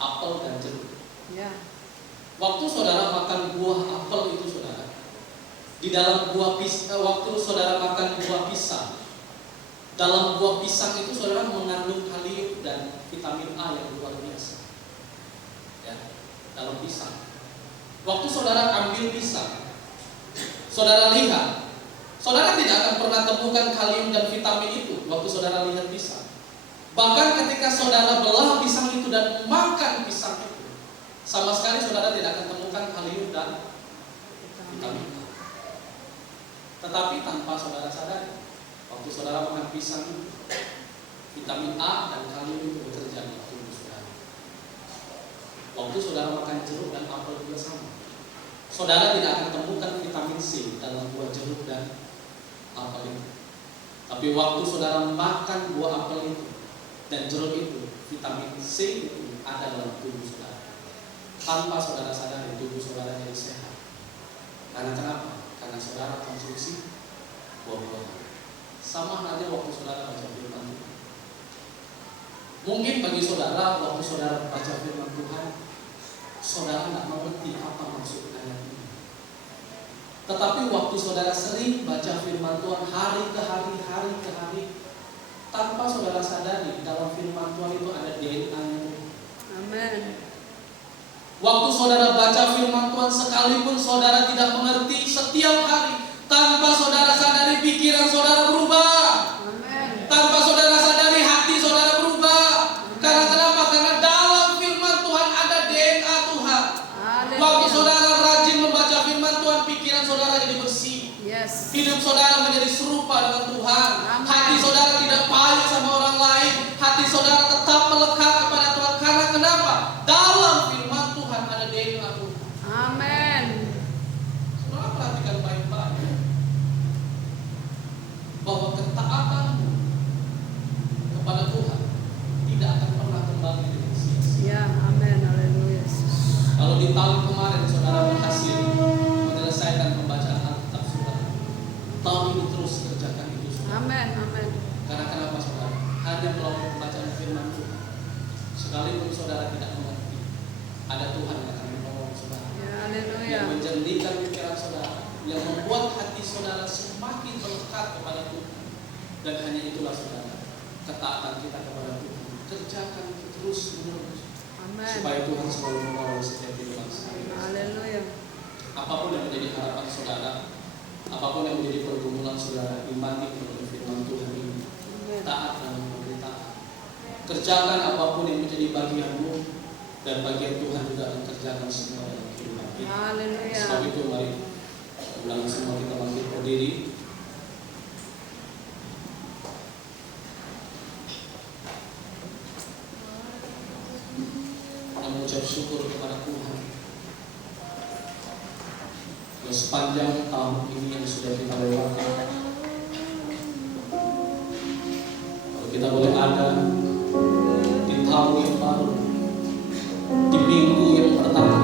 apel, dan jeruk. Ya. Waktu saudara makan buah apel itu, saudara, di dalam buah pisang, waktu saudara makan buah pisang, dalam buah pisang itu saudara mengandung kalium dan vitamin A yang luar biasa. Ya, dalam pisang. Waktu saudara ambil pisang, saudara lihat, saudara tidak akan pernah temukan kalium dan vitamin itu waktu saudara lihat pisang. Bahkan ketika saudara belah pisang itu dan makan pisang itu, sama sekali saudara tidak akan temukan kalium dan vitamin A. Tetapi tanpa saudara sadari, waktu saudara makan pisang itu, vitamin A dan kalium itu bekerja di tubuh saudara. Waktu saudara makan jeruk dan apel juga sama. Saudara tidak akan temukan vitamin C dalam buah jeruk dan apel itu. Tapi waktu saudara makan buah apel itu dan jeruk itu, vitamin C itu ada dalam tubuh saudara. Tanpa saudara sadari, tubuh saudara jadi sehat. Karena kenapa? Karena saudara konsumsi buah-buahan. Sama halnya waktu saudara baca firman Tuhan. Mungkin bagi saudara, waktu saudara baca firman Tuhan, saudara tidak mengerti apa maksud ayat ini. Tetapi waktu saudara sering baca firman Tuhan hari ke hari, tanpa saudara sadari, dalam firman Tuhan itu ada DNA-nya. Amin. Waktu saudara baca firman Tuhan, sekalipun saudara tidak mengerti, setiap hari, tanpa saudara sadari, pikiran saudara berubah. Amin. Tanpa saudara sadari, hati saudara berubah. Karena kenapa? Karena dalam firman Tuhan ada DNA Tuhan. Haleluya. Waktu saudara rajin membaca firman Tuhan, pikiran saudara jadi bersih. Yes. Hidup saudara menjadi serupa dengan Tuhan. Amin. Hati saudara tidak payah sama orang lain. Hati saudara tetap melekat kepada Tuhan. Karena kenapa? Dalam firman Tuhan ada DNA Tuhan. Amin. Saudara perhatikan baik-baik bahwa menjernihkan pikiran saudara, yang membuat hati saudara semakin melekat kepada Tuhan. Dan hanya itulah saudara, ketaatan kita kepada Tuhan. Kerjakan terus menerus supaya Tuhan selalu menolong setiap kehidupan saya. Haleluya. Apapun yang menjadi harapan saudara, apapun yang menjadi pergumulan saudara, imani menurut firman Tuhan ini. Taat dalam pemerintahan. Kerjakan apapun yang menjadi bagianmu, dan bagian Tuhan juga akan kerjakan semua dalam kehidupan kita. Haleluya. Sebab itu mari ulangi semua kita bangkit berdiri. Mengucap syukur kepada Tuhan yang sepanjang tahun ini yang sudah kita lewati. Kalau kita boleh ada di tahun yang baru, di minggu yang pertama,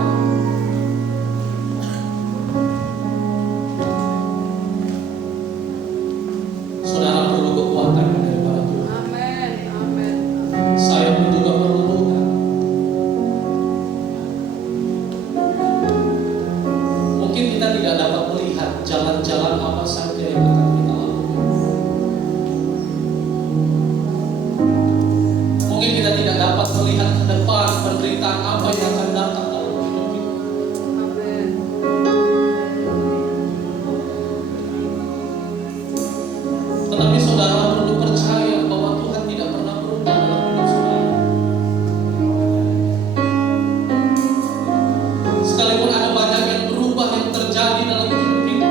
saudara perlu kekuatan daripada Tuhan. Amin. Amin. Saya pun juga perlu Tuhan. Mungkin kita tidak dapat melihat jalan-jalan apa saja yang akan kita lalui. Mungkin kita tidak dapat melihat ke depan penderitaan apa yang akan datang dalam hidup kita. Amin. Tetapi saudara perlu percaya bahwa Tuhan tidak pernah berubah dalam hidup saudara. Sekalipun ada banyak yang berubah yang terjadi dalam hidup kita,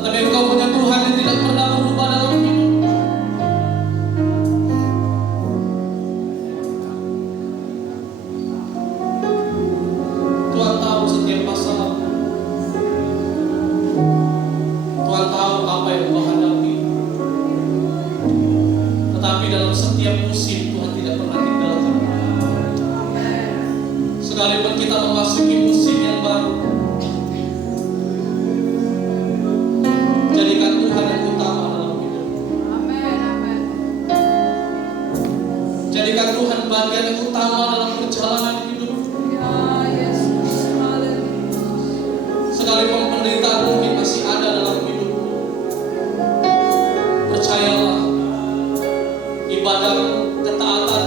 tetapi engkau punya Tuhan yang tidak pernah berubah dalam hidup. Tuhan tahu setiap masalah. Tuhan tahu apa yang kau hadapi. Tetapi dalam setiap musim Tuhan tidak pernah tinggalkan. Sekalipun kita memasuki musim yang baru, jadikan Tuhan yang utama dalam hidup. Amin. Amin. Jadikan Tuhan bagian yang utama dalam perjalanan hidup. Ya Yesus. Haleluya. Sekalipun penderitaan mungkin masih ada dalam hidup, percayalah, ibadah, ketaatan